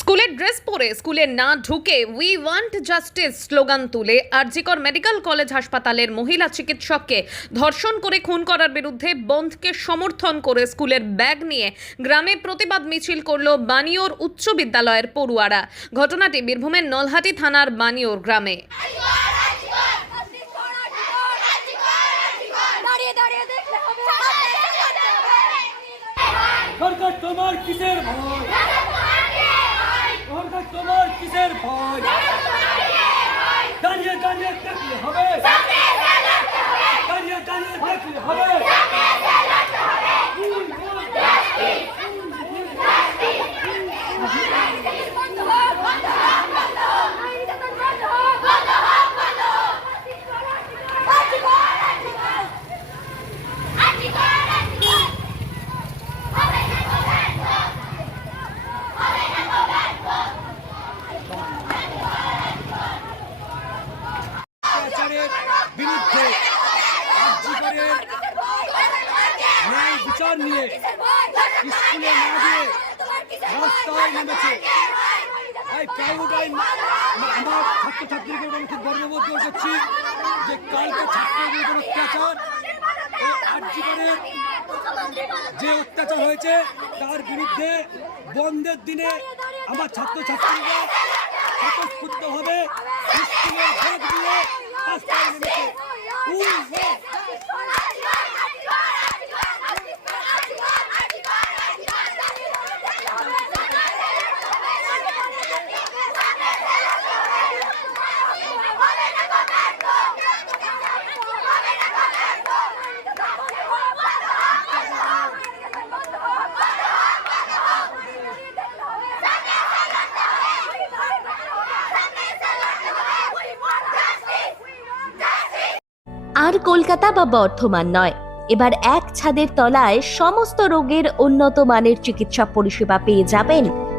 স্কুলের ড্রেস পরে স্কুলে না ঢুকে উই ওয়ান্ট জাস্টিস স্লোগান তুলে আরজিকর মেডিকেল কলেজ হাসপাতালের মহিলা চিকিৎসককে ধর্ষণ করে খুন করার বিরুদ্ধে বন্ধকে সমর্থন করে স্কুলের ব্যাগ নিয়ে গ্রামে প্রতিবাদ মিছিল করল বানিয়োর উচ্চ বিদ্যালয়ের পড়ুয়ারা। ঘটনাটি বীরভূমের নলহাটি থানার বানিয়োর গ্রামে। সরকার তোমার কিসের ভয়? ভয়। দাঁড়িয়ে দাঁড়িয়ে দেখলে হবে। দাঁড়িয়ে দাঁড়িয়ে দেখলে হবে। বিচার নিয়ে স্কুলে না গিয়ে রাস্তায় নেমেছে। আই প্রাউড আই আমার ছাত্রছাত্রীকে আমি খুব গর্ববোধ করছি যে কালকে ছাত্রদের উপর অত্যাচার এই আর্যিকরের যে অত্যাচার হয়েছে, তার বিরুদ্ধে বন্ধের দিনে আমার ছাত্রছাত্রীরা স্বতঃস্ফূর্ত হবে স্কুলের ভোট দিয়ে রাস্তায় নেমেছে। আর কলকাতা বা বর্ধমান নয়। এবার এক ছাদের তলায় সমস্ত রোগের উন্নত মানের চিকিৎসা পরিষেবা পেয়ে যাবেন